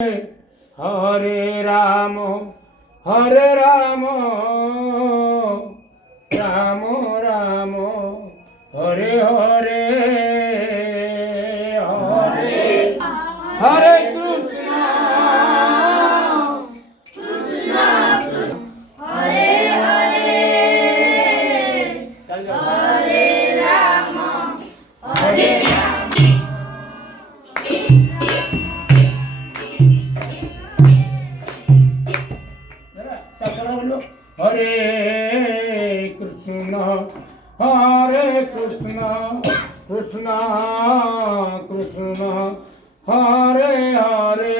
Hare Ram Hare Ram Ram Ram Hare Hare Hare Hare Krishna Hare Hare Hare Ram Hare Hare Krishna Hare Krishna Krishna Krishna Hare Hare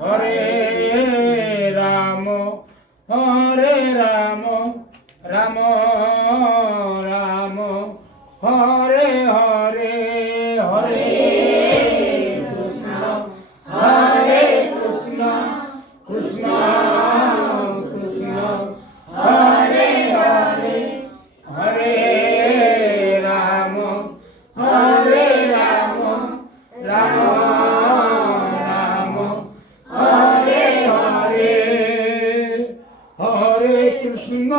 Hare Ram Ram Ram Hare Hare Hare Krishna Krishna Krishna Hare Hare Hare Ram Ram Ram Hare Hare Hare Krishna